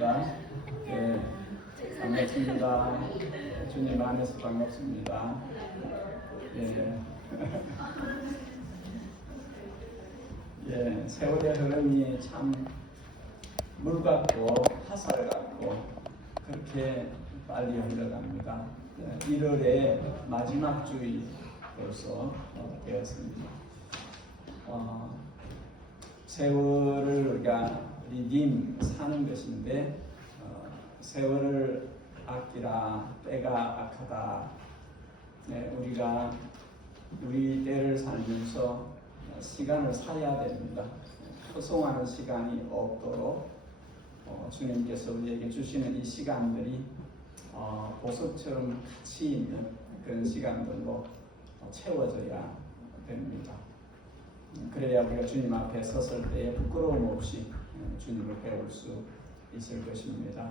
반갑습니다. 예, 반갑습니다. 주님 안에서 반갑습니다. 예. 예, 세월의 흐름이 참 물 같고 화살 같고 그렇게 빨리 흘러갑니다. 1월의 마지막 주일 벌써 되었습니다. 세월을 우리가 리딤 사는 것인데 세월을 아끼라 때가 악하다. 네, 우리가 우리 때를 살면서 시간을 살아야 됩니다. 소송하는 시간이 없도록 주님께서 우리에게 주시는 이 시간들이 보석처럼 가치 있는 그런 시간들로 채워져야 됩니다. 그래야 우리가 주님 앞에 섰을 때에 부끄러움 없이 주님을 배울 수 있을 것입니다.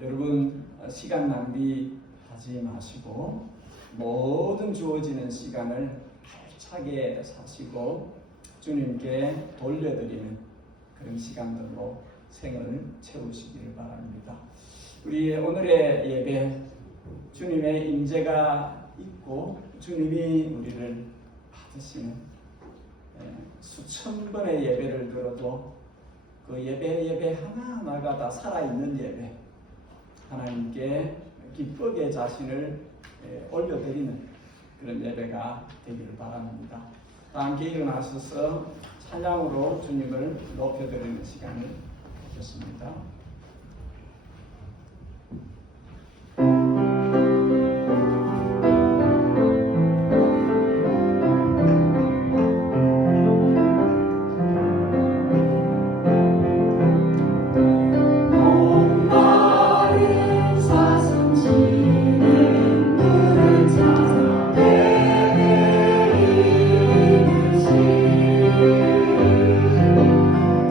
여러분, 시간 낭비하지 마시고 모든 주어지는 시간을 차게 사시고 주님께 돌려드리는 그런 시간들로 생을 채우시기를 바랍니다. 우리 오늘의 예배, 주님의 임재가 있고 주님이 우리를 받으시는 수천 번의 예배를 들어도 그 예배 하나하나가 다 살아있는 예배, 하나님께 기쁘게 자신을 올려드리는 그런 예배가 되기를 바랍니다. 함께 일어나셔서 찬양으로 주님을 높여드리는 시간을 갖겠습니다.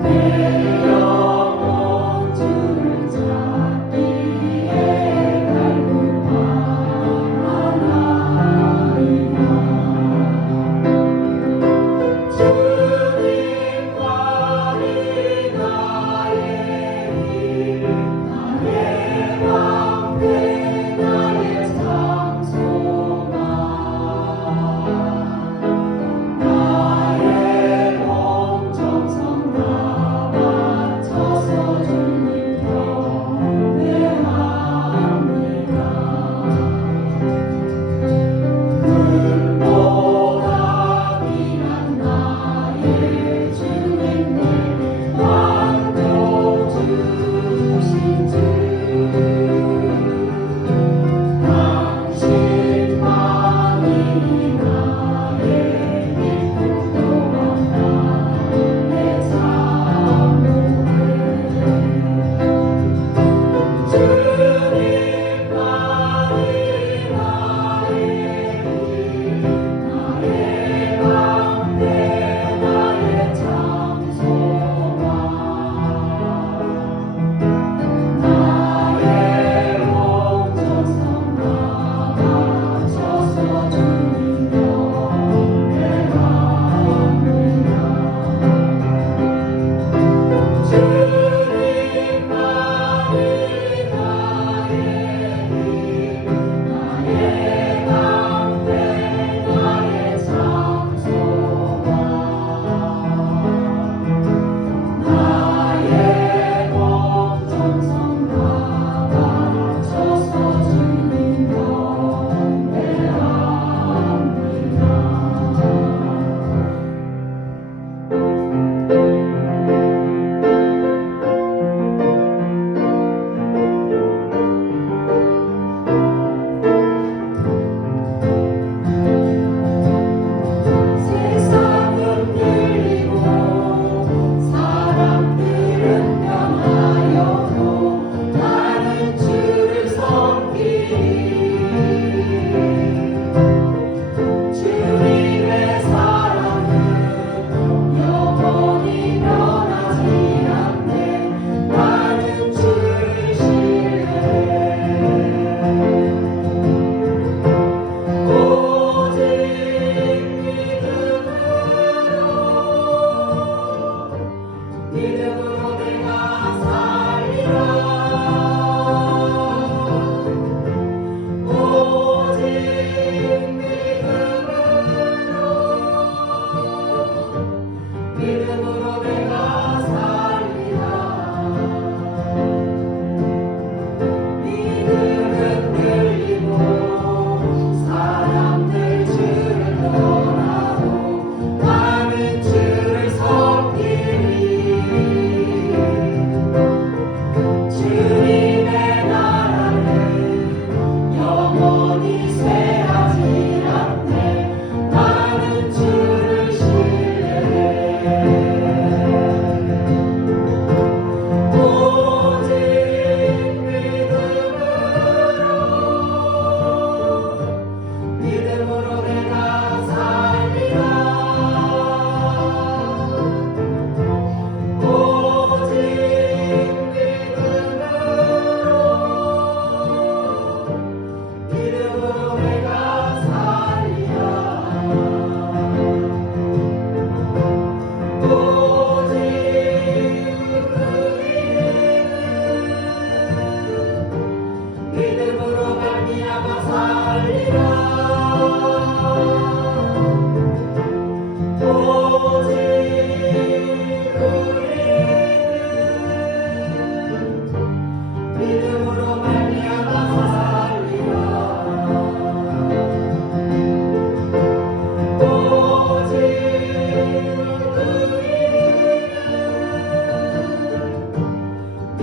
내 영혼 주를 찾기에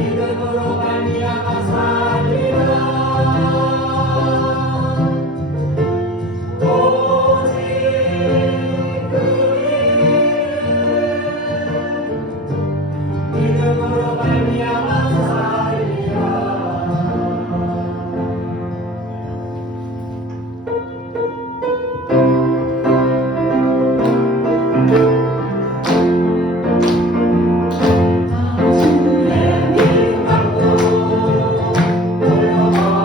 믿음으로 말미암아 살리라. 오직 그의 믿음으로 말미암아 살리라. 당신의 믿음으로 올려버려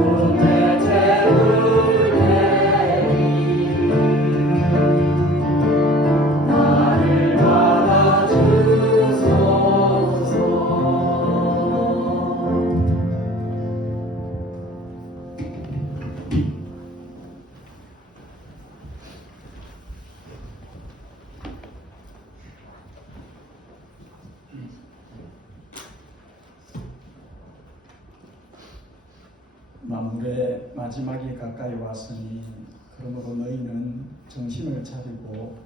오늘 채우내리 나를 받아주소서. 만물의 마지막이 가까이 왔으니 그러므로 너희는 정신을 차리고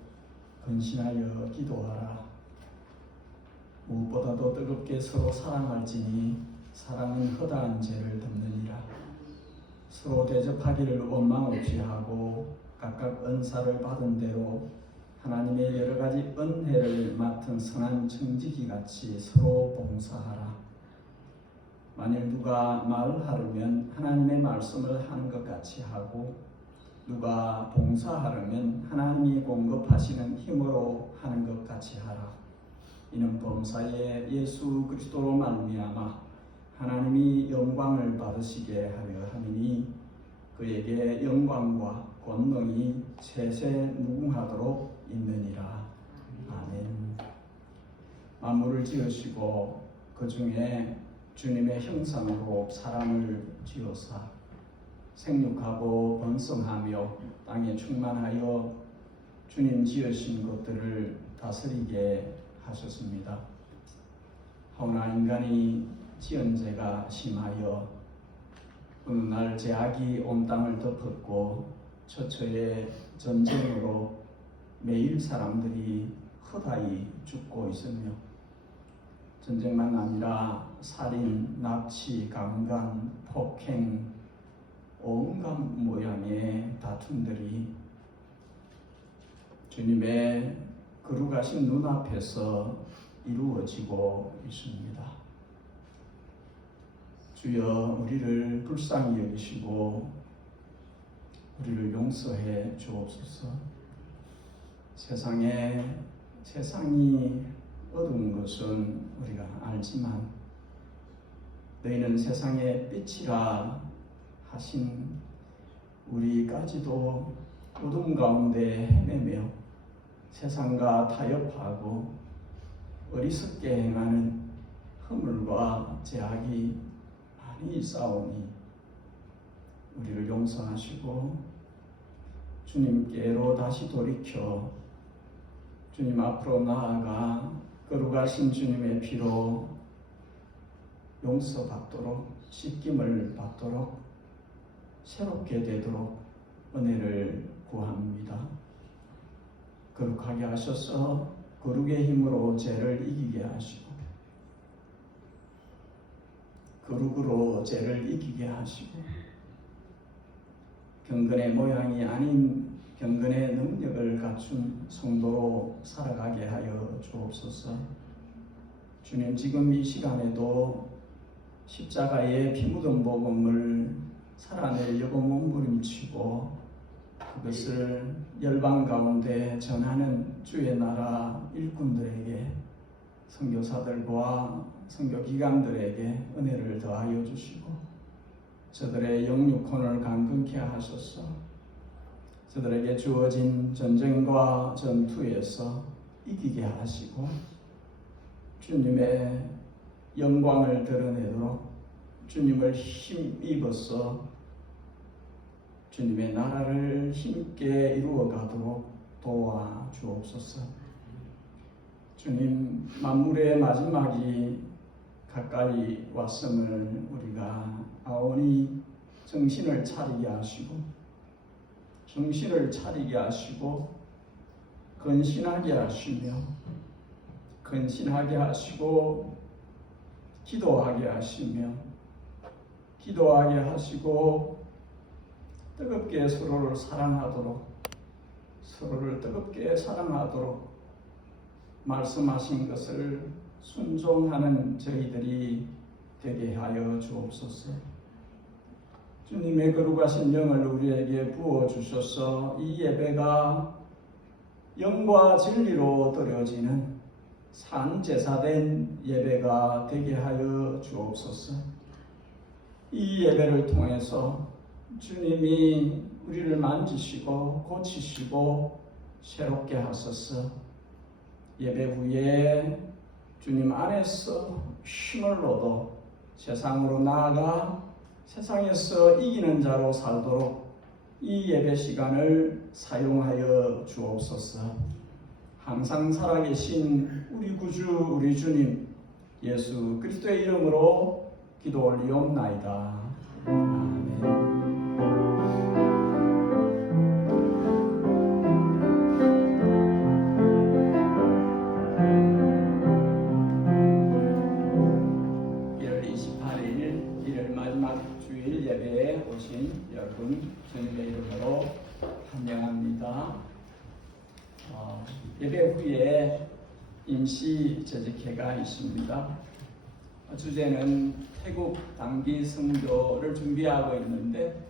근신하여 기도하라. 무엇보다도 뜨겁게 서로 사랑할지니 사랑은 허다한 죄를 덮느니라. 서로 대접하기를 원망 없이 하고 각각 은사를 받은 대로 하나님의 여러 가지 은혜를 맡은 선한 청지기 같이 서로 봉사하라. 만일 누가 말하려면 하나님의 말씀을 하는 것 같이 하고 누가 봉사하려면 하나님이 공급하시는 힘으로 하는 것 같이 하라. 이는 범사에 예수 그리스도로 말미암아 하나님이 영광을 받으시게 하려 함이니 그에게 영광과 권능이 세세 무궁하도록 있느니라. 아멘. 만물을 지으시고 그 중에 주님의 형상으로 사람을 지어사 생육하고 번성하며 땅에 충만하여 주님 지으신 것들을 다스리게 하셨습니다. 하오나 인간이 지은 죄가 심하여 어느 날 죄악이 온 땅을 덮었고 처처의 전쟁으로 매일 사람들이 허다히 죽고 있으며 전쟁만 아니라 살인, 납치, 강간, 폭행, 온갖 모양의 다툼들이 주님의 거룩하신 눈앞에서 이루어지고 있습니다. 주여 우리를 불쌍히 여기시고 우리를 용서해 주옵소서. 세상이 어두운 것은 우리가 알지만 너희는 세상의 빛이라 하신 우리까지도 어둠 가운데 헤매며 세상과 타협하고 어리석게 행하는 허물과 죄악이 많이 싸우니 우리를 용서하시고 주님께로 다시 돌이켜 주님 앞으로 나아가 거룩하신 주님의 피로 용서받도록 씻김을 받도록 새롭게 되도록 은혜를 구합니다. 거룩하게 하셔서 거룩의 힘으로 죄를 이기게 하시고 거룩으로 죄를 이기게 하시고 경건의 모양이 아닌 경건의 능력을 갖춘 성도로 살아가게 하여 주옵소서. 주님 지금 이 시간에도 십자가의 피 묻은 복음을 살아내려고 몸부림치고 그것을 열방 가운데 전하는 주의 나라 일꾼들에게 선교사들과 선교기관들에게 은혜를 더하여 주시고 저들의 영육혼을 강건케 하소서. 저들에게 주어진 전쟁과 전투에서 이기게 하시고 주님의 영광을 드러내도록 주님을 힘입어서 주님의 나라를 힘있게 이루어가도록 도와주옵소서. 주님 만물의 마지막이 가까이 왔음을 우리가 아오니 정신을 차리게 하시고 근신하게 하시고 기도하게 하시고 뜨겁게 서로를 뜨겁게 사랑하도록 말씀하신 것을 순종하는 저희들이 되게 하여 주옵소서. 주님의 거룩하신 영을 우리에게 부어주셔서 이 예배가 영과 진리로 드려지는 산제사된 예배가 되게 하여 주옵소서. 이 예배를 통해서 주님이 우리를 만지시고 고치시고 새롭게 하소서. 예배 후에 주님 안에서 힘을 얻어 세상으로 나아가 세상에서 이기는 자로 살도록 이 예배 시간을 사용하여 주옵소서. 항상 살아계신 우리 구주 우리 주님 예수 그리스도의 이름으로 기도 올리옵나이다. 아멘. 예배에 오신 여러분 주님의 이름으로 환영합니다. 예배 후에 임시 재직회가 있습니다. 주제는 태국 단기 선교를 준비하고 있는데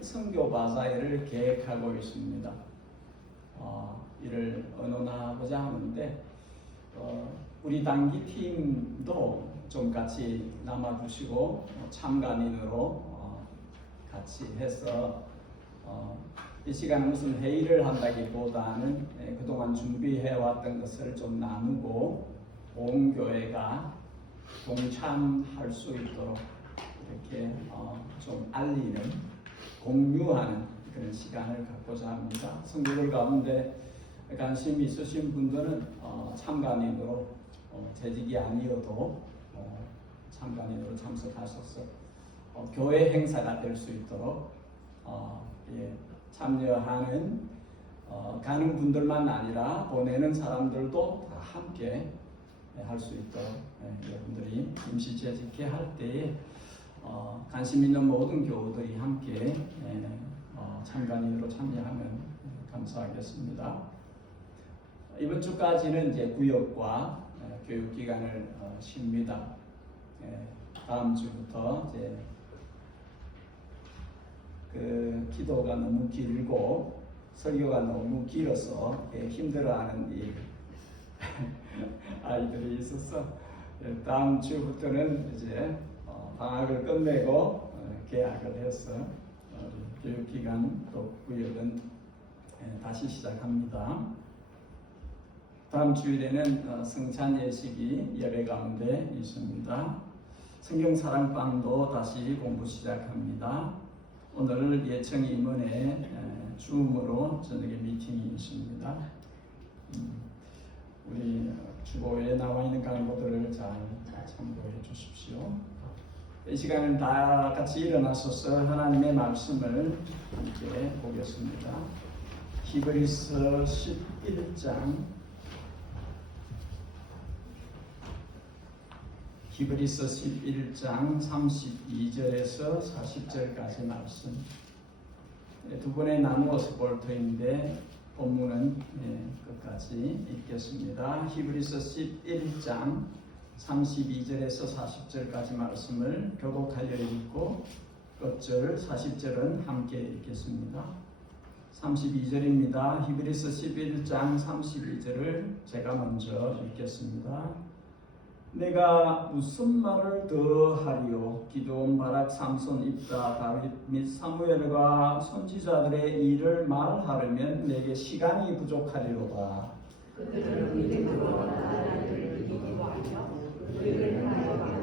선교 바자회를 계획하고 있습니다. 이를 의논하고자 하는데 우리 단기 팀도 좀 같이 남아주시고 참관인으로 같이 해서 이 시간은 무슨 회의를 한다기보다는 그동안 준비해왔던 것을 좀 나누고 온 교회가 동참할 수 있도록 이렇게 좀 알리는 공유하는 그런 시간을 갖고자 합니다. 성도들 가운데 관심 있으신 분들은 참관인으로 재직이 아니어도 참관인으로 참석하셔서 교회 행사가 될 수 있도록 참여하는 가는 분들만 아니라 보내는 사람들도 다 함께 할 수 있도록 여러분들이 임시 재직회 할 때에 관심 있는 모든 교우들이 함께 참관인으로 참여하면 감사하겠습니다. 이번 주까지는 이제 구역과 교육 기간을 쉽니다. 다음 주부터 이제 그 기도가 너무 길고 설교가 너무 길어서 힘들어하는 이 아이들이 있어서 다음 주부터는 이제 방학을 끝내고 개학을 해서 교육 기간 또 구역은 다시 시작합니다. 다음 주일에는 성찬 예식이 예배 가운데 있습니다. 성경 사랑방도 다시 공부 시작합니다. 오늘 예청 임원회 줌으로 저녁에 미팅이 있습니다. 우리 주보에 나와 있는 강의들을 잘 참고해 주십시오. 이 시간은 다 같이 일어나셔서 하나님의 말씀을 함께 보겠습니다. 히브리서 11장 히브리서 11장 32절에서 40절까지 말씀 두 번에 나누어서 볼 터인데 본문은 끝까지 읽겠습니다. 히브리서 11장 32절에서 40절까지 말씀을 교독하여 읽고 끝절 40절은 함께 읽겠습니다. 32절입니다. 히브리서 11장 32절을 제가 먼저 읽겠습니다. 내가 무슨 말을 더 하리요? 기드온, 바락, 삼손, 입다, 다윗 및 사무엘과 선지자들의 일을 말하려면 내게 시간이 부족하리로다. 그들은 믿음으로 나라를 이기기도 하며 그들을 하여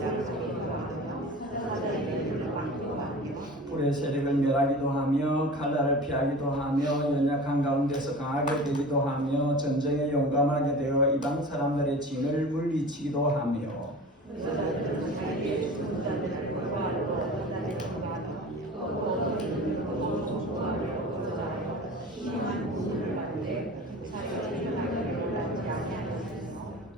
약속을 하며 사자의 일을 막기도 하며 불의 세력을 멸하기도 하며 칼날을 피하기도 하며 연약한 가운데서 강하게 되기도 하며 전쟁에 용감하게 되어 이방 사람들의 진을 물리치기도 하며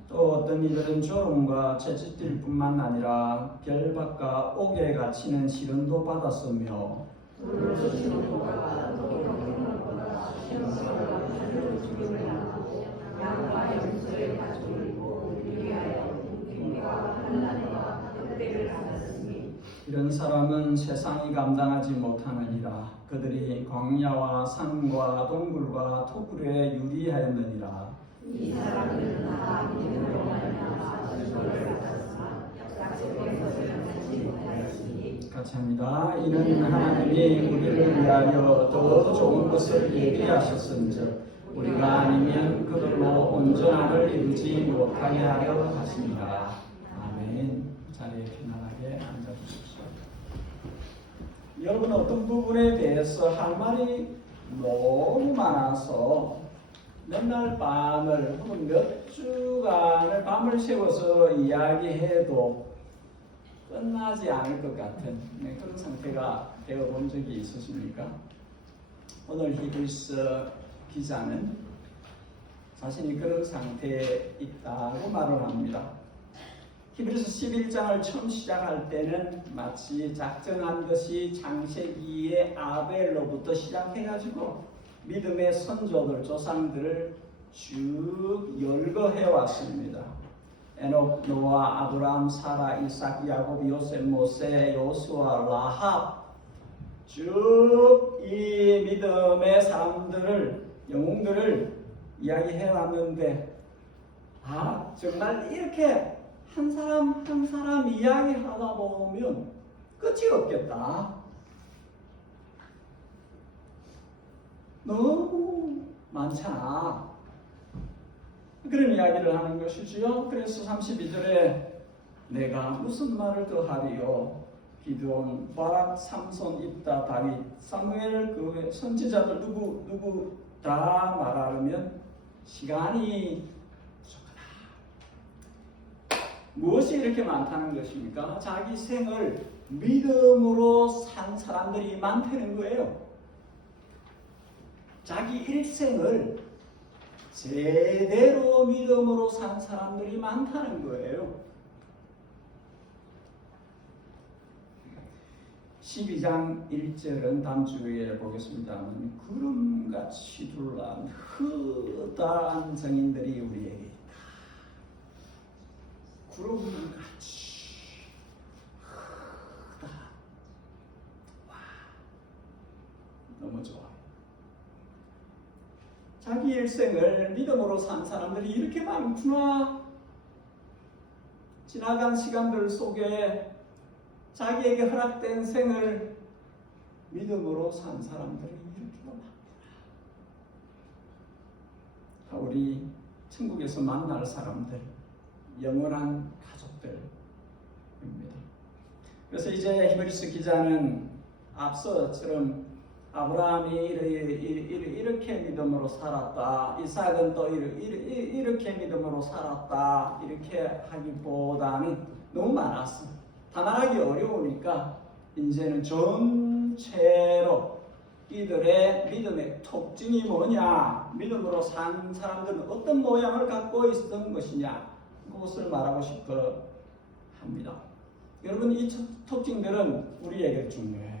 또 어떤 이들은 조롱과 채찍질 뿐만 아니라 결박과 옥에 갇히는 시련도 받았으며 이런 사람은 세상이 감당하지 못하느니라. 그들이 광야와 산과 동굴과 토굴에 유리하였느니라. 이 사람들은 다 믿음으로 말미암아 저주를 받았으나 같이 합니다. 이는 하나님이 우리를 위하여 더 좋은 것을 예비하셨은즉 우리가 아니면 그들로 온전함을 이루지 못하게 하려 하십니다. 아멘. 자리에 편안하게 앉아주십시오. 여러분 어떤 부분에 대해서 할 말이 너무 많아서 맨날 밤을 혹은 몇 주간을 밤을 새워서 이야기해도 끝나지 않을 것 같은 그런 상태가 되어본 적이 있으십니까? 오늘 히브리서 기자는 자신이 그런 상태에 있다고 말을 합니다. 히브리서 11장을 처음 시작할 때는 마치 작정한 것이 창세기의 아벨로부터 시작해가지고 믿음의 선조들, 조상들을 쭉 열거해 왔습니다. 에녹, 노아, 아브라함, 사라, 이삭, 야곱, 요셉, 모세, 요수아, 라합 쭉 이 믿음의 사람들을, 영웅들을 이야기해 왔는데 정말 이렇게 한 사람 한 사람 이야기하다 보면 끝이 없겠다. 너무 많잖아. 그런 이야기를 하는 것이지요. 그래서 32절에 내가 무슨 말을 더 하리요? 기드온, 바락, 삼손, 입다, 다윗, 사무엘, 그 선지자들 누구 다 말하려면 시간이 부족하다. 무엇이 이렇게 많다는 것입니까? 자기 생을 믿음으로 산 사람들이 많다는 거예요. 자기 일생을 제대로 믿음으로 산 사람들이 많다는 거예요. 12장 1절은 다음 주에 보겠습니다만 구름같이 둘러싼 허다한 증인들이 우리에게 있다. 구름같이 허다. 와, 너무 좋아. 자기 일생을 믿음으로 산 사람들이 이렇게 많구나. 지나간 시간들 속에 자기에게 허락된 생을 믿음으로 산 사람들이 이렇게 많구나. 우리 천국에서 만날 사람들, 영원한 가족들입니다. 그래서 이제 히브리서 기자는 앞서처럼 아브라함이 이렇게 믿음으로 살았다. 이삭은 또 이렇게 믿음으로 살았다. 이렇게 하기보다는 너무 많았어. 다 말하기 어려우니까 이제는 전체로 이들의 믿음의 특징이 뭐냐, 믿음으로 산 사람들은 어떤 모양을 갖고 있었던 것이냐, 그것을 말하고 싶어 합니다. 여러분, 이 특징들은 우리에게 중요해요.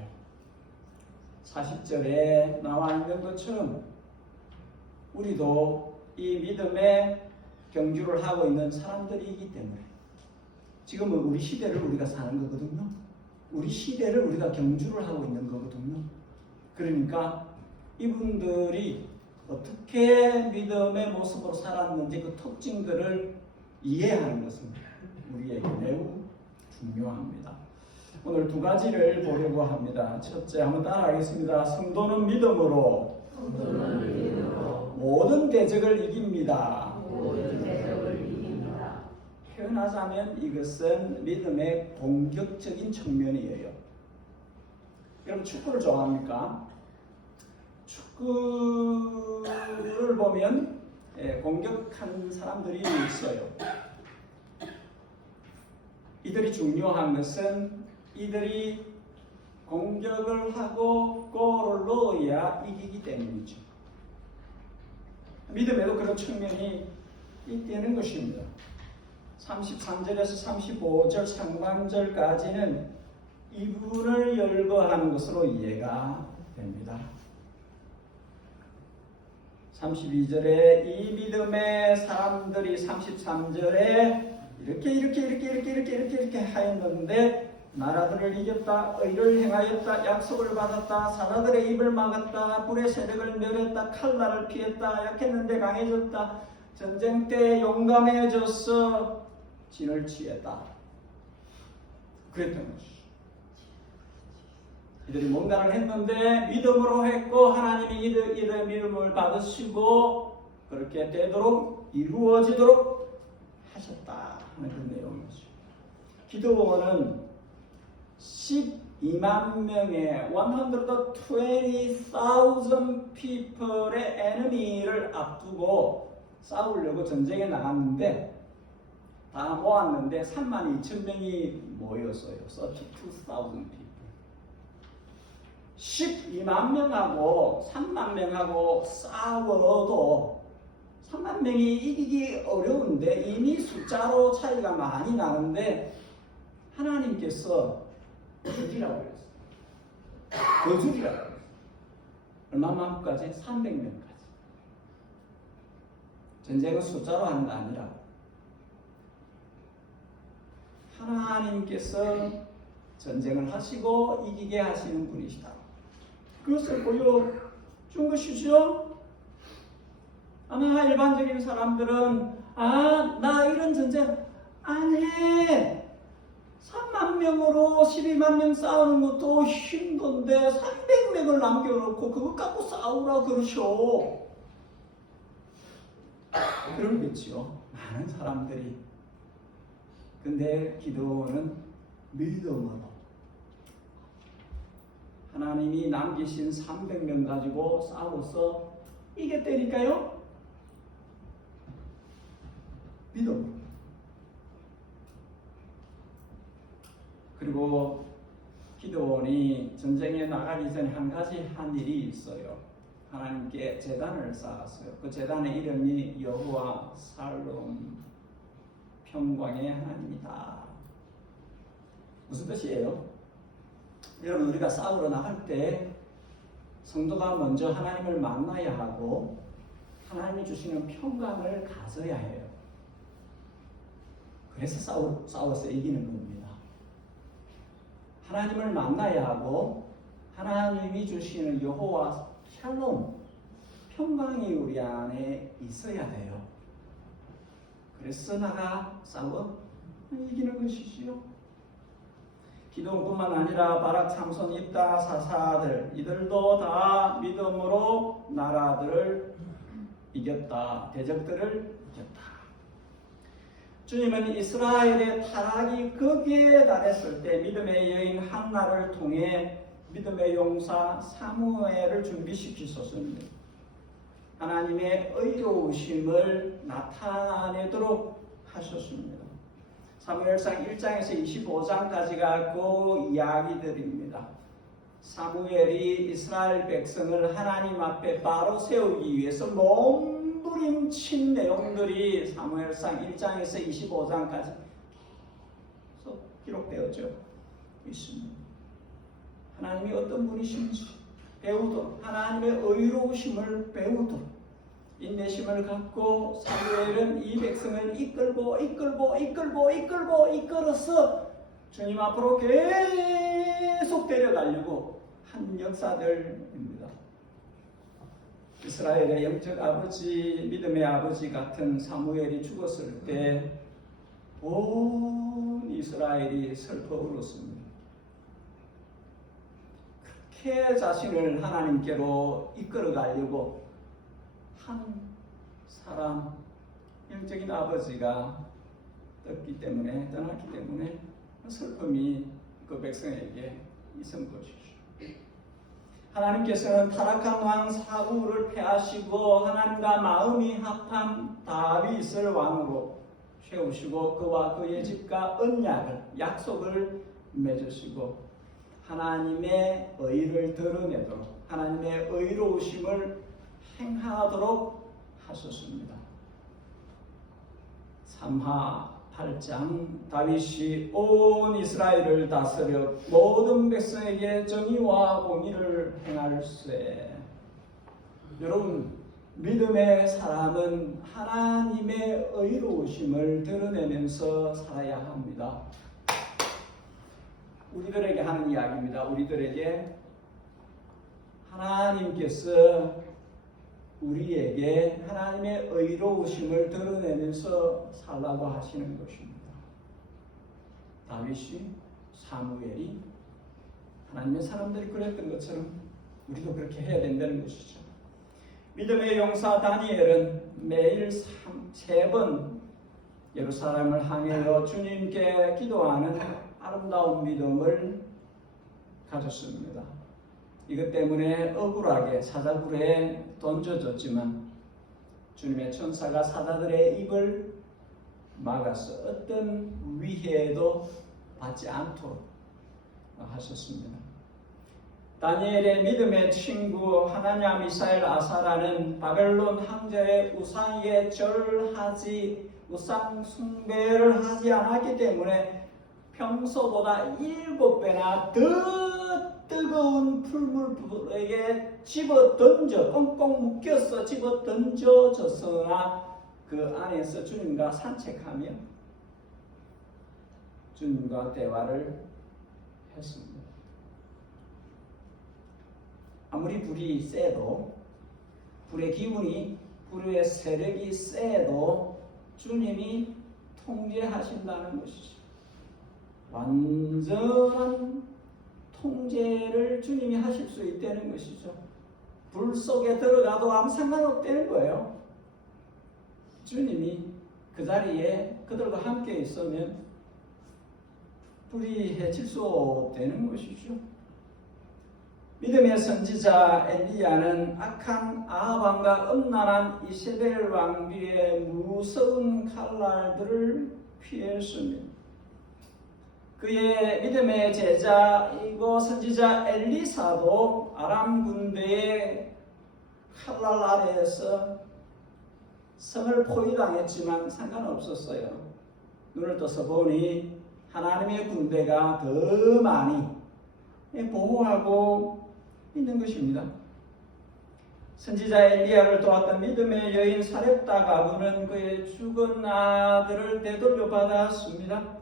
40절에 나와 있는 것처럼 우리도 이 믿음의 경주를 하고 있는 사람들이기 때문에 지금은 우리 시대를 우리가 사는 거거든요. 우리 시대를 우리가 경주를 하고 있는 거거든요. 그러니까 이분들이 어떻게 믿음의 모습으로 살았는지 그 특징들을 이해하는 것은 우리에게 매우 중요합니다. 오늘 두 가지를 보려고 합니다. 첫째, 한번 따라하겠습니다. 성도는 믿음으로 모든 대적을 이깁니다. 표현하자면 이것은 믿음의 공격적인 측면이에요. 여러분 축구를 좋아합니까? 축구를 보면 공격하는 사람들이 있어요. 이들이 중요한 것은 이들이 공격을 하고 골을 넣어야 이기기 때문이죠. 믿음에도 그런 측면이 있다는 것입니다. 33절에서 35절 상반절까지는 이분을 열거하는 것으로 이해가 됩니다. 32절에 이 믿음의 사람들이 33절에 이렇게 하였는데 나라들을 이겼다, 의를 행하였다, 약속을 받았다, 사자들의 입을 막았다, 불의 세력을 멸했다, 칼날을 피했다, 약했는데 강해졌다, 전쟁 때 용감해졌어, 진을 취했다. 그랬던 것이죠. 이들이 뭔가를 했는데 믿음으로 했고 하나님이 이들의 믿음을 받으시고 그렇게 되도록 이루어지도록 하셨다 하는 그 내용이죠. 기드온은 12만 명의 120,000 people의 enemy를 앞두고 싸우려고 전쟁에 나갔는데 다 모았는데 32,000명이 모였어요. 32,000 people. 12만 명하고 3만 명하고 싸워도 3만 명이 이기기 어려운데 이미 숫자로 차이가 많이 나는데 하나님께서 더 줄이라고 그랬어요. 더 줄이라고 그랬어요. 얼마만까지? 300명까지. 전쟁은 숫자로 하는 게 아니라 하나님께서 전쟁을 하시고 이기게 하시는 분이시다. 그것을 보여준 것이죠. 아마 일반적인 사람들은 나 이런 전쟁 안 해. 3만 명으로 12만 명 싸우는 것도 힘든데 300명을 남겨놓고 그것 갖고 싸우라 그러셔. 그러겠지요. 많은 사람들이. 근데 기도는 믿음으로 하나님이 남기신 300명 가지고 싸워서 이겼다니까요. 믿음. 그리고 기드온이 전쟁에 나가기 전에 한 가지 한 일이 있어요. 하나님께 제단을 쌓았어요. 그 제단의 이름이 여호와 살롬, 평강의 하나님이다. 무슨 뜻이에요? 여러분, 우리가 싸우러 나갈 때 성도가 먼저 하나님을 만나야 하고 하나님이 주시는 평강을 가져야 해요. 그래서 싸워서 이기는 겁니다. 하나님을 만나야 하고 하나님이 주시는 여호와 샬롬, 평강이 우리 안에 있어야 돼요. 그래서 나가 싸워 이기는 것이지요. 기도뿐만 아니라 바락, 삼손, 입다, 사사들 이들도 다 믿음으로 나라들을 이겼다. 대적들을 이겼다. 주님은 이스라엘의 타락이 거기에 달했을 때 믿음의 여인 한나를 통해 믿음의 용사 사무엘을 준비시키셨습니다. 하나님의 의로우심을 나타내도록 하셨습니다. 사무엘상 1장에서 25장까지가 그 이야기들입니다. 사무엘이 이스라엘 백성을 하나님 앞에 바로 세우기 위해서 몸부림친 내용들이 사무엘상 1장에서 25장까지 기록되어져 있습니다. 하나님이 어떤 분이신지 배우도록, 하나님의 의로우심을 배우도록 인내심을 갖고 사무엘은 이 백성을 이끌어서 주님 앞으로 계속 데려가려고 한 역사들입니다. 이스라엘의 영적 아버지, 믿음의 아버지 같은 사무엘이 죽었을 때 온 이스라엘이 슬퍼 울었습니다. 그렇게 자신을 하나님께로 이끌어가려고 한 사람, 영적인 아버지가 떠났기 때문에 슬픔이 그 백성에게 있은 것이죠. 하나님께서는 타락한 왕 사울을 패하시고 하나님과 마음이 합한 다윗을 왕으로 세우시고 그와 그의 집과 언약을, 약속을 맺으시고 하나님의 의를 드러내도록, 하나님의 의로우심을 행하도록 하셨습니다. 3하 8장 다윗이 온 이스라엘을 다스려 모든 백성에게 정의와 공의를 행할세. 여러분, 믿음의 사람은 하나님의 의로우심을 드러내면서 살아야 합니다. 우리들에게 하는 이야기입니다. 우리들에게 하나님께서 우리에게 하나님의 의로우심을 드러내면서 살라고 하시는 것입니다. 다윗이 사무엘이 하나님의 사람들이 그랬던 것처럼 우리도 그렇게 해야 된다는 것이죠. 믿음의 용사 다니엘은 매일 3번 예루살렘을 향하여 주님께 기도하는 아름다운 믿음을 가졌습니다. 이것 때문에 억울하게 사자굴에 던져졌지만 주님의 천사가 사자들의 입을 막아서 어떤 위해도 받지 않도록 하셨습니다. 다니엘의 믿음의 친구 하나냐 미사엘 아사라는 바벨론 황제의 우상에 우상 숭배를 하지 않았기 때문에 평소보다 7배나 더 뜨거운 풀물불에 집어 던져 꽁꽁 묶여서 집어 던져졌으나 그 안에서 주님과 산책하며 주님과 대화를 했습니다. 아무리 불이 세도 불의 기운이 불의 세력이 세도 주님이 통제하신다는 것이죠. 완전한 통제를 주님이 하실 수 있다는 것이죠. 불 속에 들어가도 아무 상관없다는 거예요. 주님이 그 자리에 그들과 함께 있으면 불이 해칠 수 없다는 것이죠. 믿음의 선지자 엘리야는 악한 아합왕과 음란한 이세벨 왕비의 무서운 칼날들을 피했습니다. 그의 믿음의 제자이고 선지자 엘리사도 아람 군대의 칼날 아래에서 성을 포위당했지만 상관없었어요. 눈을 떠서 보니 하나님의 군대가 더 많이 보호하고 있는 것입니다. 선지자 엘리야를 도왔던 믿음의 여인 사렙다 가부는 그의 죽은 아들을 되돌려 받았습니다.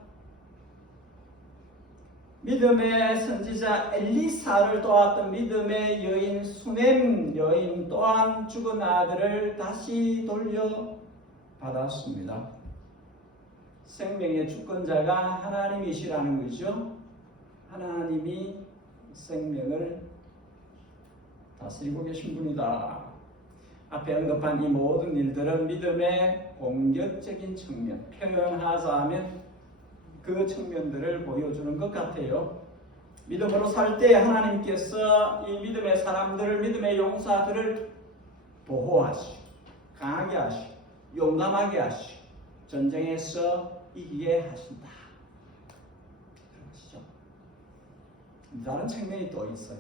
믿음의 선지자 엘리사를 도왔던 믿음의 여인 수넴 여인 또한 죽은 아들을 다시 돌려받았습니다. 생명의 주권자가 하나님이시라는 거죠. 하나님이 생명을 다스리고 계신 분이다. 앞에 언급한 이 모든 일들은 믿음의 공격적인 측면, 표현하자면 그 측면들을 보여주는 것 같아요. 믿음으로 살 때 하나님께서 이 믿음의 사람들을, 믿음의 용사들을 보호하시고 강하게 하시고 용감하게 하시고 전쟁에서 이기게 하신다. 그러시죠. 다른 측면이 또 있어요.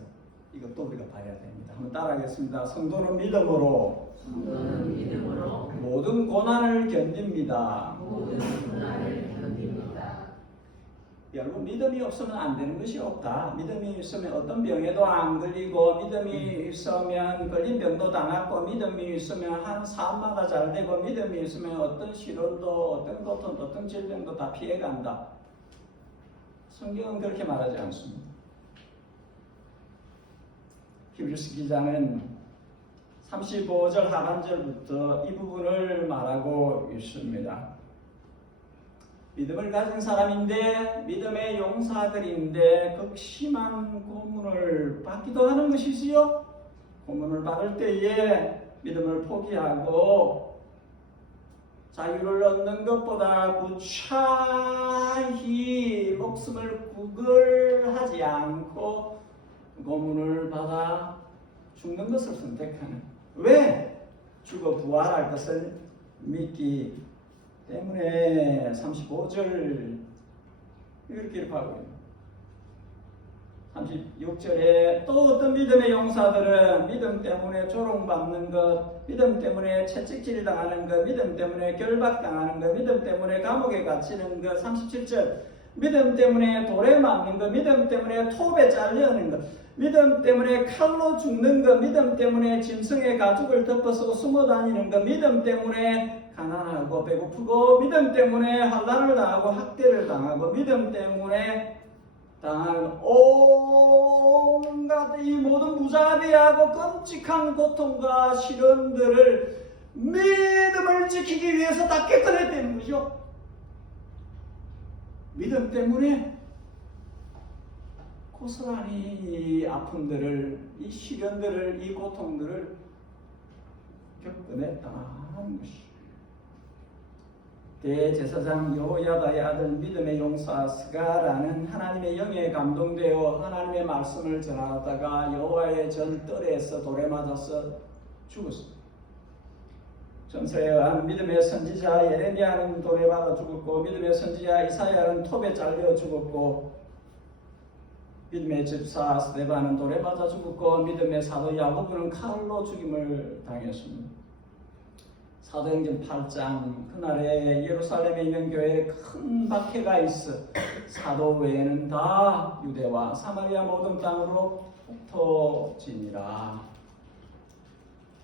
이것도 우리가 봐야 됩니다. 한번 따라하겠습니다. 성도는 믿음으로 모든 고난을 견딥니다. 여러분, 믿음이 없으면 안 되는 것이 없다. 믿음이 있으면 어떤 병에도 안 걸리고, 믿음이 있으면 걸린 병도 다 낫고, 믿음이 있으면 한 사업마다 잘 되고, 믿음이 있으면 어떤 시련도, 어떤 고통도, 어떤 질병도 다 피해간다. 성경은 그렇게 말하지 않습니다. 히브리서 기자는 35절 하반절부터 이 부분을 말하고 있습니다. 믿음을 가진 사람인데 믿음의 용사들인데 극심한 고문을 받기도 하는 것이지요. 고문을 받을 때에 믿음을 포기하고 자유를 얻는 것보다 구차히 목숨을 구걸하지 않고 고문을 받아 죽는 것을 선택하는, 왜? 죽어 부활할 것을 믿기 때문에 35절 이렇게 기록하고 있습니다. 36절에 또 어떤 믿음의 용사들은 믿음 때문에 조롱받는 것, 믿음 때문에 채찍질 당하는 것, 믿음 때문에 결박당하는 것, 믿음 때문에 감옥에 갇히는 것. 37절 믿음 때문에 돌에 맞는 것, 믿음 때문에 톱에 잘려는 것, 믿음 때문에 칼로 죽는 것, 믿음 때문에 짐승의 가죽을 덮어서 숨어 다니는 것, 믿음 때문에 가난하고 배고프고, 믿음 때문에 환난을 당하고 학대를 당하고, 믿음 때문에 당하는 온갖 이 모든 무자비하고 끔찍한 고통과 시련들을 믿음을 지키기 위해서 다 깨끗했다는 거죠. 믿음 때문에 고스란히 이 아픔들을, 이 시련들을, 이 고통들을 겪어냈다는 것이. 대제사장 여호야다의 아들 믿음의 용사 스가라는 하나님의 영에 감동되어 하나님의 말씀을 전하다가 여호와의 전 뜰에서 돌에 맞아서 죽었습니다. 전설에 의한 믿음의 선지자 예레미야는 돌에 맞아 죽었고, 믿음의 선지자 이사야는 톱에 잘려 죽었고, 믿음의 집사 스데반은 돌에 맞아 죽었고, 믿음의 사도 야고보는 칼로 죽임을 당했습니다. 사도행전 8장, 그날에 예루살렘에 있는 교회에 큰 박해가 있어 사도 외에는 다 유대와 사마리아 모든 땅으로 흩어지니라.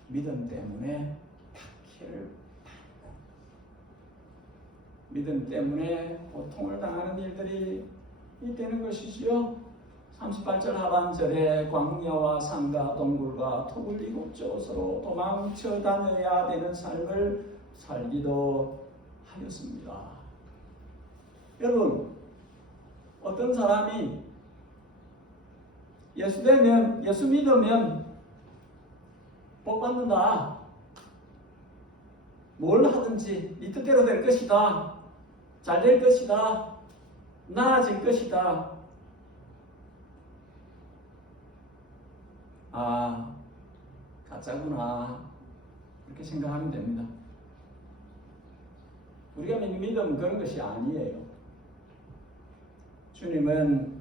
믿음 때문에 박해를 받는, 믿음 때문에 고통을 당하는 일들이 있다는 것이지요. 38절 하반절에 광야와 산과 동굴과 톱을 이곳저곳으로 도망쳐 다녀야 되는 삶을 살기도 하였습니다. 여러분, 어떤 사람이 예수 믿으면 복 받는다, 뭘 하든지 네 뜻대로 될 것이다, 잘 될 것이다, 나아질 것이다, 아, 가짜구나, 그렇게 생각하면 됩니다. 우리가 믿는 믿음은 그런 것이 아니에요. 주님은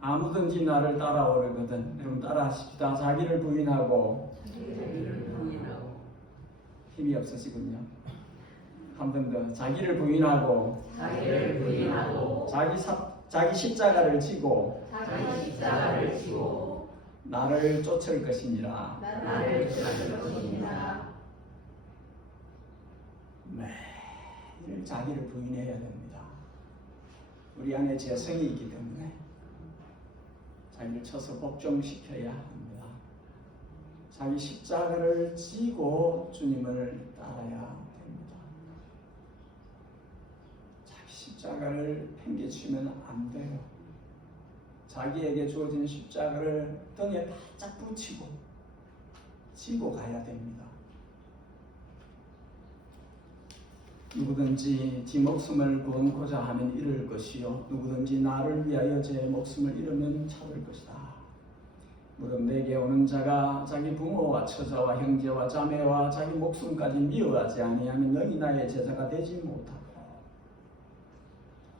아무든지 나를 따라오려거든. 여러분 따라하십시다. 자기를 부인하고. 힘이 없으시군요. 한 번 더. 자기를 부인하고. 자기 십자가를 지고. 나를 쫓을 것이니라. 매일 자기를 부인해야 됩니다. 우리 안에 재성이 있기 때문에 자기를 쳐서 복종시켜야 합니다. 자기 십자가를 지고 주님을 따라야 됩니다. 자기 십자가를 팽개치면 안 돼요. 자기에게 주어진 십자가를 등에 바짝 붙이고 지고 가야 됩니다. 누구든지 지 목숨을 구원코자 하면 잃을 것이요 누구든지 나를 위하여 제 목숨을 잃으면 찾을 것이다. 무릇 내게 오는 자가 자기 부모와 처자와 형제와 자매와 자기 목숨까지 미워하지 아니하면 너희 나의 제자가 되지 못하고.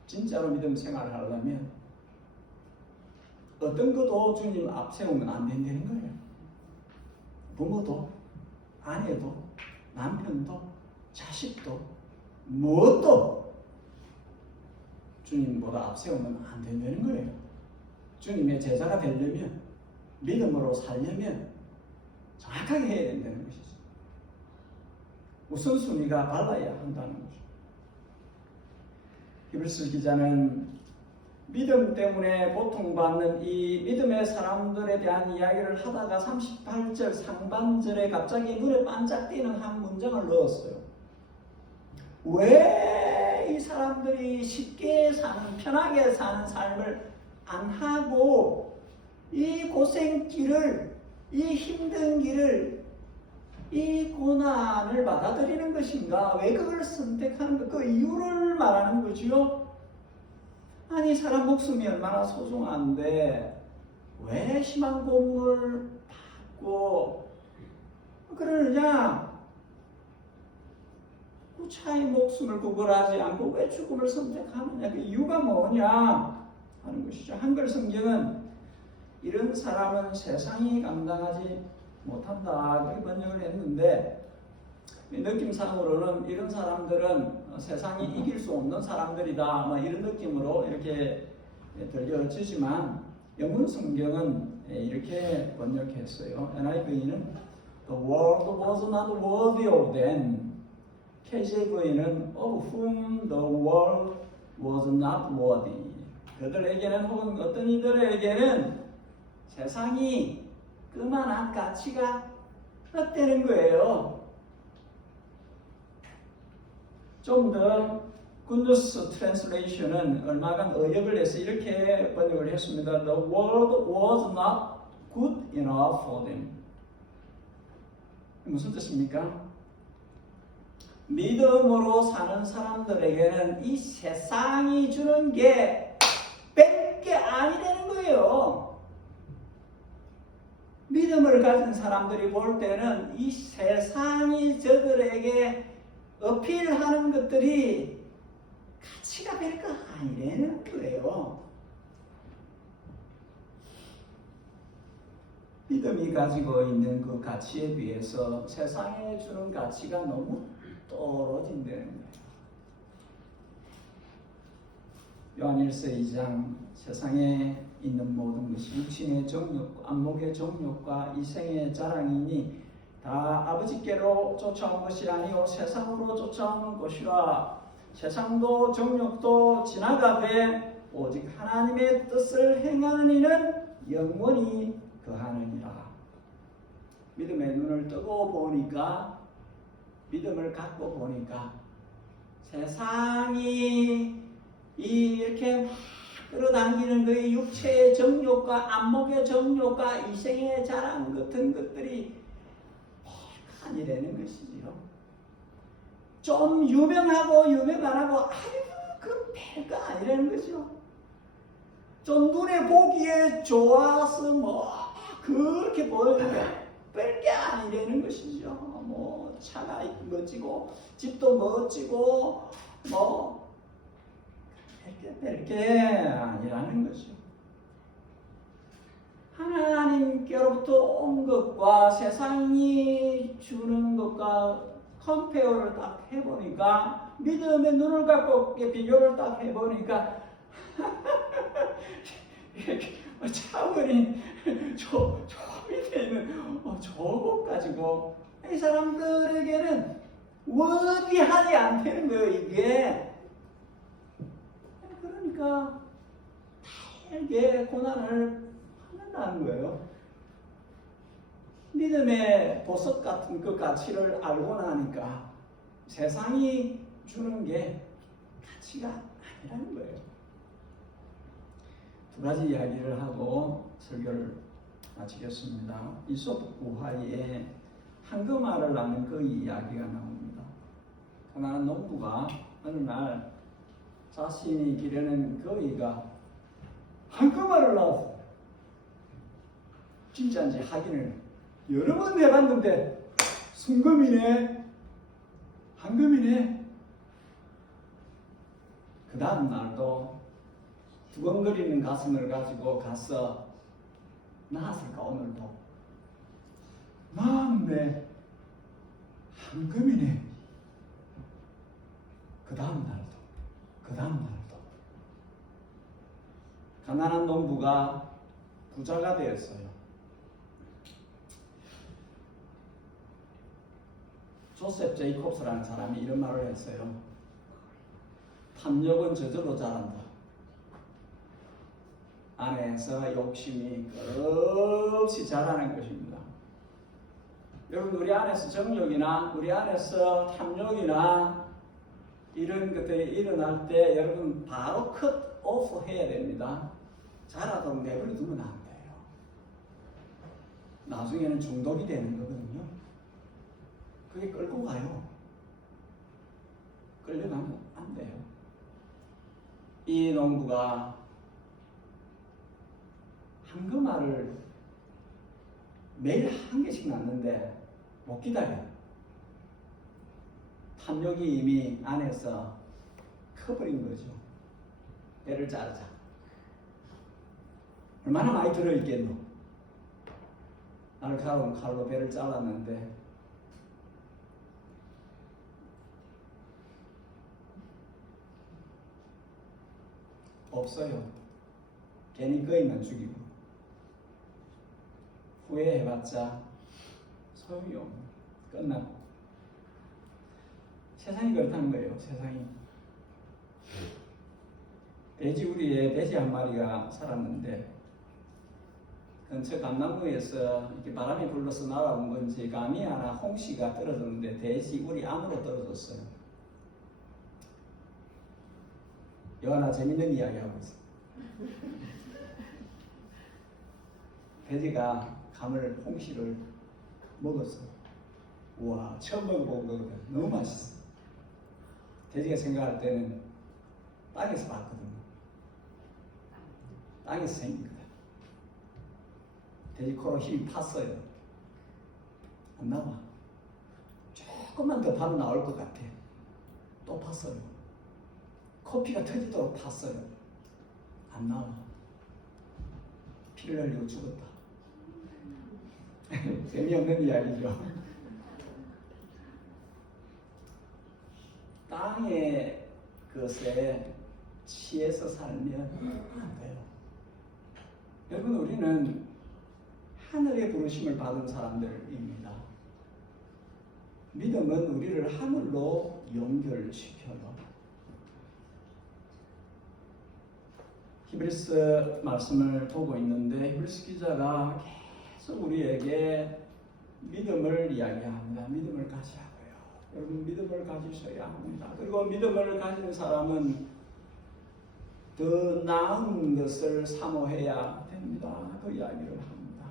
진짜로 믿음 생활을 하려면 어떤 것도 주님 앞세우면 안 된다는 거예요. 부모도, 아내도, 남편도, 자식도, 무엇도 주님보다 앞세우면 안 된다는 거예요. 주님의 제자가 되려면, 믿음으로 살려면 정확하게 해야 된다는 것이죠. 우선순위가 달라야 한다는 거죠. 히브리서 기자는 믿음 때문에 고통받는 이 믿음의 사람들에 대한 이야기를 하다가 38절 상반절에 갑자기 눈에 반짝띄는 한 문장을 넣었어요. 왜 이 사람들이 쉽게 사는, 편하게 사는 삶을 안 하고 이 고생길을, 이 힘든 길을, 이 고난을 받아들이는 것인가? 왜 그걸 선택하는 것? 그 이유를 말하는 거지요. 아니, 사람 목숨이 얼마나 소중한데 왜 심한 고문을 받고 그러느냐? 구차의 목숨을 구걸하지 않고 왜 죽음을 선택하느냐? 그 이유가 뭐냐 하는 것이죠. 한글 성경은 이런 사람은 세상이 감당하지 못한다 그렇게 번역을 했는데, 느낌상으로는 이런 사람들은 세상이 이길 수 없는 사람들이다 뭐 이런 느낌으로 이렇게 들려지지만, 영문 성경은 이렇게 번역했어요. NIV는 The world was not worthy of them. KJV는 of whom the world was not worthy. 그들에게는, 혹은 어떤 이들에게는 세상이 그만한 가치가 없다는 거예요. 좀 더 굿뉴스 트랜슬레이션은 얼마간 의역을 해서 이렇게 번역을 했습니다. The world was not good enough for them. 무슨 뜻입니까? 믿음으로 사는 사람들에게는 이 세상이 주는 게 뺄 게 아니라는 거예요. 믿음을 가진 사람들이 볼 때는 이 세상이 저들에게 어필하는 것들이 가치가 별거 아니라는 거예요. 믿음이 가지고 있는 그 가치에 비해서 세상에 주는 가치가 너무 떨어진다는 거예요. 요한일서 2장 세상에 있는 모든 것이 육신의 정욕과 안목의 정욕과 이생의 자랑이니 다 아버지께로 쫓아온 것이 아니요 세상으로 쫓아오는 것이라. 세상도 정욕도 지나가되 오직 하나님의 뜻을 행하는 이는 영원히 거하느니라. 믿음의 눈을 뜨고 보니까, 믿음을 갖고 보니까 세상이 이렇게 막 끌어당기는 그 육체의 정욕과 안목의 정욕과 이생의 자랑 같은 것들이 아니라는 것이지요. 좀 유명하고 유명 안 하고 아이고 그 별거 아니라는 거죠. 좀 눈에 보기에 좋아서 뭐 그렇게 보이는데 별게 아니라는 것이죠. 뭐 차가 멋지고 집도 멋지고 뭐 별게 아니라는 거죠. 하나님께로부터 온 것과 세상이 주는 것과 컴페어를 딱 해보니까, 믿음의 눈을 갖고 비교를 딱 해보니까 차원이 저 밑에 있는 저것 가지고 이 사람들에게는 워디하지 않다는 거예요. 이게 그러니까 달게 고난을 받는다는 거예요. 믿음의 보석 같은 그 가치를 알고 나니까 세상이 주는 게 가치가 아니라는 거예요. 두 가지 이야기를 하고 설교를 마치겠습니다. 이솝 부하의 황금알을 낳는 그 이야기가 나옵니다. 하나는 농부가 어느 날 자신이 기르는 거위가 황금알을 낳았어. 진짜인지 확인을 여러 번 해봤는데 순금이네, 황금이네. 그 다음 날도 두근거리는 가슴을 가지고 가서 나왔을까. 오늘도 나왔네, 황금이네. 그 다음 날도 가난한 농부가 부자가 되었어요. 조셉 제이콥스라는 사람이 이런 말을 했어요. 탐욕은 저절로 자란다. 안에서 욕심이 끝없이 자라는 것입니다. 여러분, 우리 안에서 정욕이나 우리 안에서 탐욕이나 이런 것들이 일어날 때 여러분 바로 컷 오프 해야 됩니다. 자라도록 내버려 두면 안 돼요. 나중에는 중독이 되는 거거든요. 그게 끌고 가요. 끌려가면 안 돼요. 이 농부가 황금알을 매일 한 개씩 낳는데 못 기다려요. 탐욕이 이미 안에서 커버린 거죠. 배를 자르자. 얼마나 많이 들어있겠노. 날카로운 칼로 배를 잘랐는데 없어요. 괜히 거인만 죽이고 후회해봤자 소용이 없는, 끝나고. 세상이 그렇다는 거예요. 세상이. 돼지우리에 돼지 한 마리가 살았는데 근처 감나무에서 이렇게 바람이 불러서 날아온 건지 감이 하나 홍시가 떨어졌는데 돼지우리 안으로 떨어졌어요. 하나 재밌는 이야기 하고 있어. 돼지가 홍시를 먹었어. 우와, 처음 먹어본 거거든. 너무 맛있어. 돼지가 생각할 때는 땅에서 봤거든. 땅에서 생긴 거다. 돼지 코로 힘이 팠어요. 안 나와. 조금만 더 파면 나올 것 같아. 또 팠어요. 코피가 터지도록 팠어요. 안 나와. 피를 흘리고 죽었다. 재미없는 이야기죠. 땅의 것에 취해서 살면 안 돼요. 여러분, 우리는 하늘의 부르심을 받은 사람들입니다. 믿음은 우리를 하늘로 연결시켜요. 히브리서 말씀을 보고 있는데 히브리서 기자가 계속 우리에게 믿음을 이야기합니다. 믿음을 가지라고요. 여러분, 믿음을 가지셔야 합니다. 그리고 믿음을 가진 사람은 더 나은 것을 사모해야 됩니다. 그 이야기를 합니다.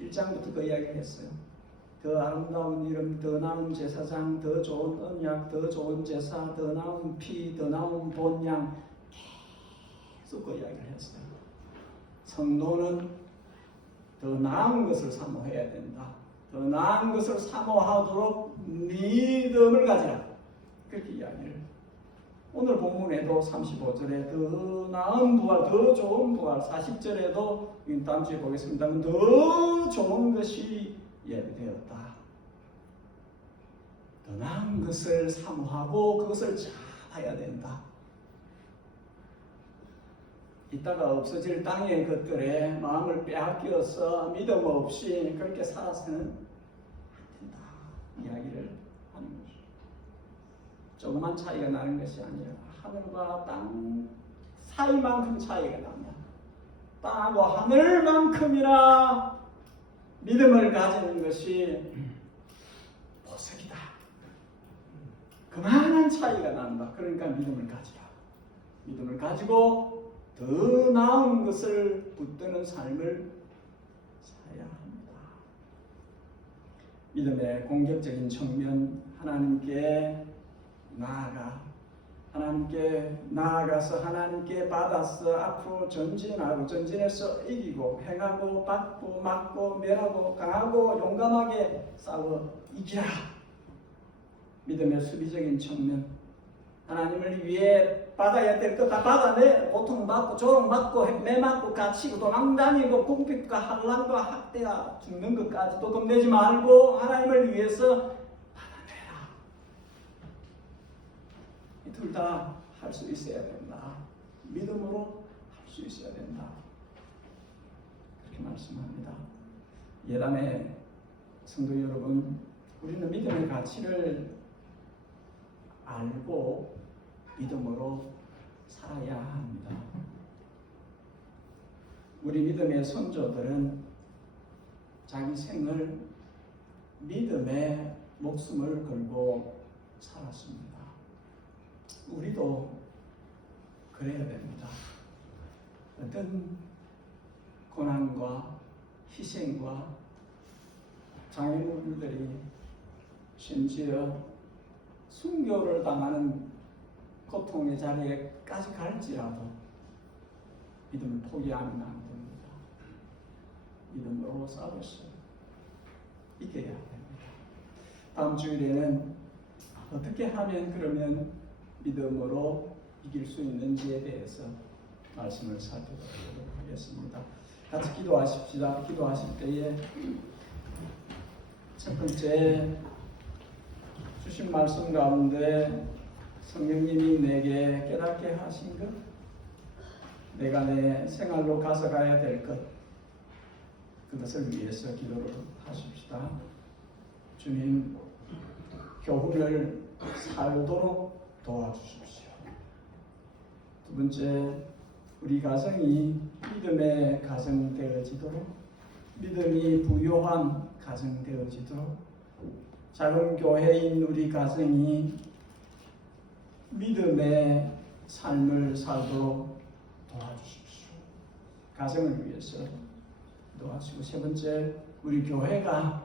1장부터 그 이야기를 했어요. 더 아름다운 이름, 더 나은 제사장, 더 좋은 언약, 더 좋은 제사, 더 나은 피, 더 나은 본향, 계속 그 이야기를 했어요. 성도는 더 나은 것을 사모해야 된다. 더 나은 것을 사모하도록 믿음을 가지라. 그렇게 이야기를. 오늘 본문에도 35절에 더 나은 부활, 더 좋은 부활, 40절에도 다음 주에 보겠습니다만 더 좋은 것이 예비되었다. 더 나은 것을 사모하고 그것을 잡아야 된다. 이따가 없어질 땅의 것들에 마음을 빼앗겨서 믿음 없이 그렇게 살아서는 안 된다. 이야기를 하는 것이죠. 조그만 차이가 나는 것이 아니라 하늘과 땅 사이만큼 차이가 납니다. 땅하고 하늘만큼이나 믿음을 가지는 것이 보석이다. 그만한 차이가 난다. 그러니까 믿음을 가지라. 믿음을 가지고 더 나은 것을 붙드는 삶을 살아야 합니다. 믿음의 공격적인 측면, 하나님께 나아가서 하나님께 받아서 앞으로 전진하고 전진해서 이기고 행하고 받고 맞고 멸하고 강하고 용감하게 싸워 이기라. 믿음의 수비적인 측면, 하나님을 위해 받아야 될 것 다 받아내 고통받고 조롱받고 매맞고 갇히고 도망다니고 궁핍과 환난과 학대와 죽는 것까지도 겁내지 말고 하나님을 위해서 받아내라. 이 둘 다 할 수 있어야 된다. 믿음으로 할 수 있어야 된다. 그렇게 말씀합니다. 예담의 성도 여러분, 우리는 믿음의 가치를 알고 믿음으로 살아야 합니다. 우리 믿음의 선조들은 자기 생을 믿음에 목숨을 걸고 살았습니다. 우리도 그래야 됩니다. 어떤 고난과 희생과 장애물들이 심지어 순교를 당하는 고통의 자리에까지 갈지라도 믿음을 포기하면 안 됩니다. 믿음으로 싸워서 이겨야 됩니다. 다음 주일에는 어떻게 하면 그러면 믿음으로 이길 수 있는지에 대해서 말씀을 살펴보도록 하겠습니다. 같이 기도하십시다. 기도하실 때에 첫 번째 주신 말씀 가운데 성령님이 내게 깨닫게 하신 것, 내가 내 생활로 가져가야 될 것, 그것을 위해서 기도를 하십시다. 주님, 교훈을 살도록 도와주십시오. 두 번째, 우리 가정이 믿음의 가정 되어지도록, 믿음이 부요한 가정 되어지도록, 작은 교회인 우리 가정이 믿음의 삶을 살도록 도와주십시오. 가정을 위해서 도와주시고, 세 번째, 우리 교회가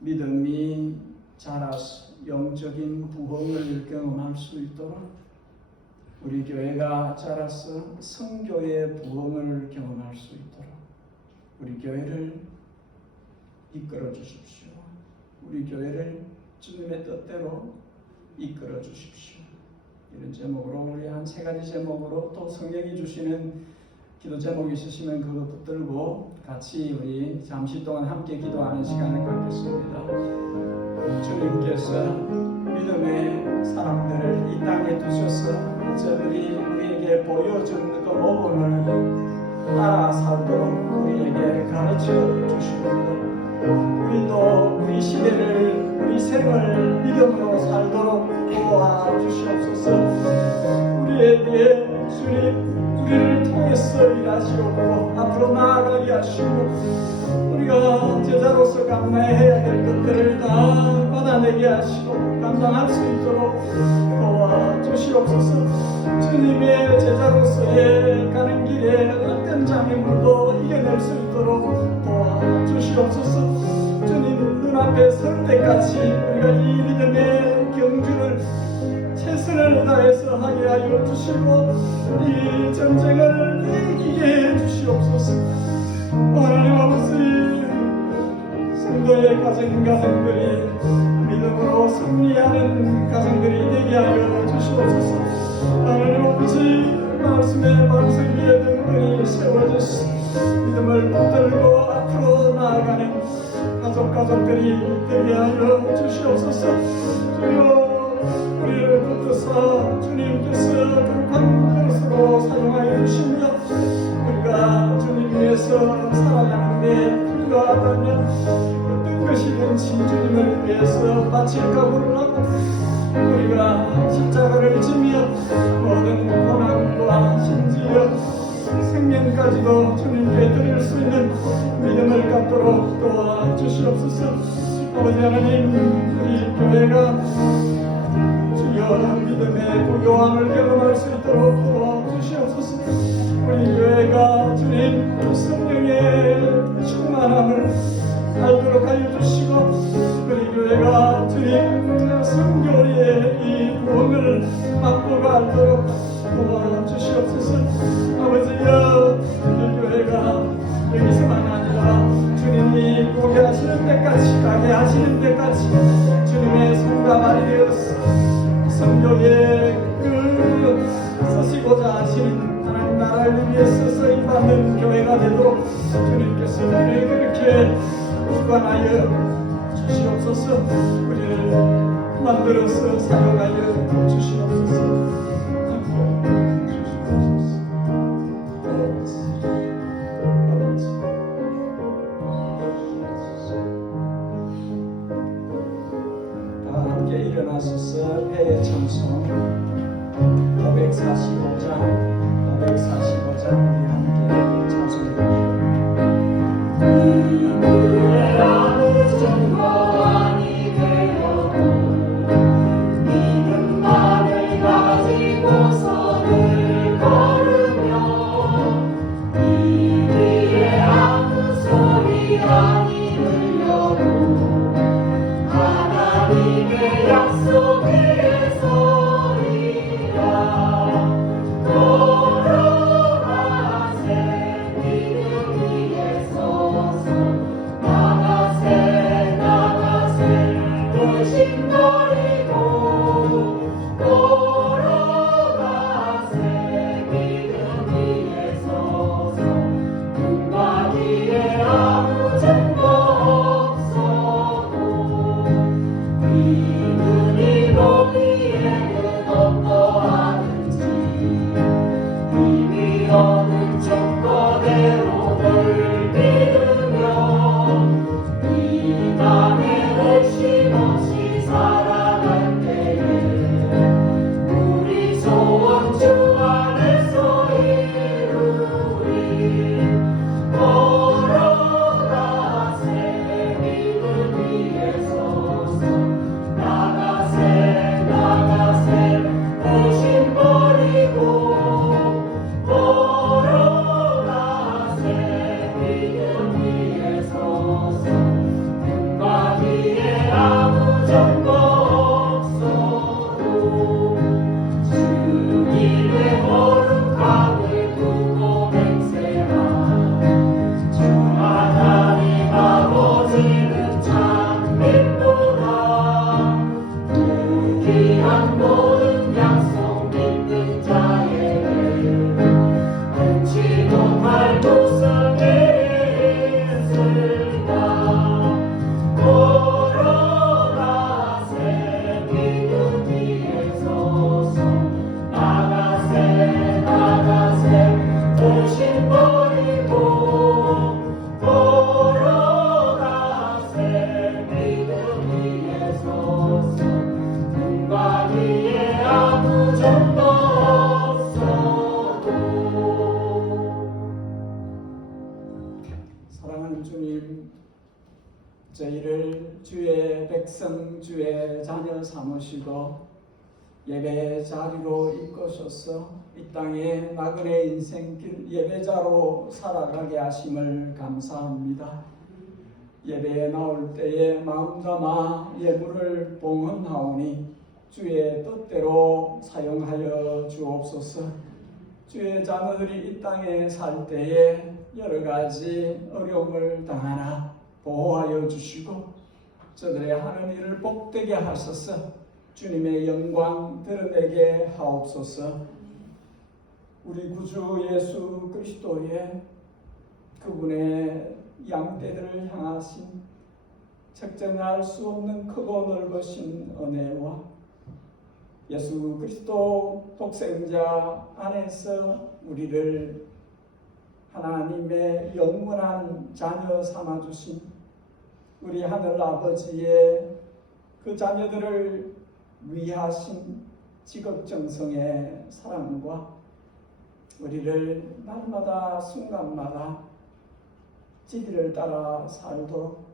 믿음이 자라서 영적인 부흥을 경험할 수 있도록, 우리 교회가 자라서 성교의 부흥을 경험할 수 있도록 우리 교회를 이끌어 주십시오. 우리 교회를 주님의 뜻대로 이끌어 주십시오. 이런 제목으로, 우리 한 세 가지 제목으로, 또 성령이 주시는 기도 제목이 있으시면 그것 붙들고 같이 우리 잠시 동안 함께 기도하는 시간을 갖겠습니다. 주님께서 믿음의 사람들을 이 땅에 두셔서 저들이 우리에게 보여준 그 모범을 따라 살도록 우리에게 가르쳐 주십니다. 우리도 우리 시대를, 우리 생을 믿음으로 살도록 도와주시옵소서. 우리에게 주님, 우리를 통해서 일하시옵고 앞으로 나아가게 하시고, 우리가 제자로서 감내해야 될 것들을 다 받아내게 하시고 감당할 수 있도록 도와주시옵소서. 주님의 제자로서의 가는 길에 어떤 장애물도 이겨낼 수 있도록 도와주시옵소서. 주님 눈앞에 설 때까지 우리가 이 믿음의 경주를 최선을 다해서 하게 하여 주시고, 이 전쟁을 이기게 해 주시옵소서. 하나님 아버지, 성도의 가정들이 믿음으로 승리하는 가정들이 되게 하여 주시옵소서. 하나님 아버지, 말씀의 반석 위에 등불이 세워져서 믿음을 붙들고 앞으로 나아가는 가족들이 되게 하여 주시옵소서. 주여, 우리를 붙들어서 주님께서 극한 것으로 사용하여 주시며, 우리가 주님 위해서 살아가는데 불과하다면 어떤 것이든지 주님을 위해서 바칠 각오를 하고, 우리가 십자가를 지며 모든 고난과 심지어 생명까지도 주님께 드릴 수 있는 믿음을 갖도록 도와주시옵소서. 아버지 하나님, 우리 교회가 주여 믿음의 부요함을 경험할 수 있도록 도와주시옵소서. 우리 교회가 주님 성령의 충만함을 알도록 하여 주시고, 우리 교회가 주님 성교의 이 부흥을 맛보고 알도록 도와주시옵소서. 아버지여, 우리 교회가 여기서만 아니라 주님이 보게 하시는 때까지, 가게 하시는 때까지 주님의 손과 발이 되어서 성교의 그 쓰시고자 하시는 하나님 나라를 위해서 쓰임받는 교회가 되도록 주님께서 우리를 그렇게 주관하여 주시옵소서. 우리를 만들어서 사용하여 주시옵소서. 다 함께 일어나셔서 회의 찬송 545장 우리 함께 찬송해드립니다. 믿음만을 가지고 주님, 저희를 주의 백성, 주의 자녀 삼으시고 예배 자리로 이끄셔서 이 땅에 나그네 인생길 예배자로 살아가게 하심을 감사합니다. 예배에 나올 때에 마음 담아 예물을 봉헌하오니 주의 뜻대로 사용하여 주옵소서. 주의 자녀들이 이 땅에 살 때에 여러 가지 어려움을 당하나 보호하여 주시고 저들의 하는 일을 복되게 하셔서 주님의 영광 드러내게 하옵소서. 우리 구주 예수 그리스도의 그분의 양떼들을 향하신 책정할 수 없는 크고 넓으신 은혜와 예수 그리스도 독생자 안에서 우리를 하나님의 영원한 자녀 삼아주신 우리 하늘 아버지의 그 자녀들을 위하신 지극정성의 사랑과 우리를 날마다 순간마다 진리를 따라 살도록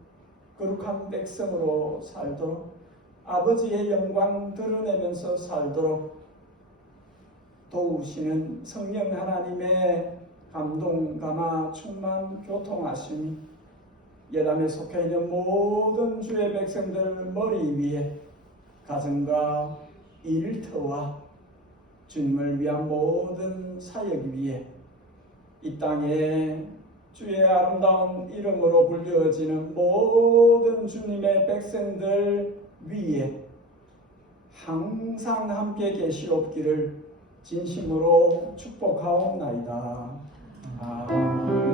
거룩한 백성으로 살도록 아버지의 영광 드러내면서 살도록 도우시는 성령 하나님의 감동, 감화, 충만, 교통하심이 예담에 속해 있는 모든 주의 백성들 머리 위에 가정과 일터와 주님을 위한 모든 사역 위에 이 땅에 주의 아름다운 이름으로 불려지는 모든 주님의 백성들 위에 항상 함께 계시옵기를 진심으로 축복하옵나이다. 아멘.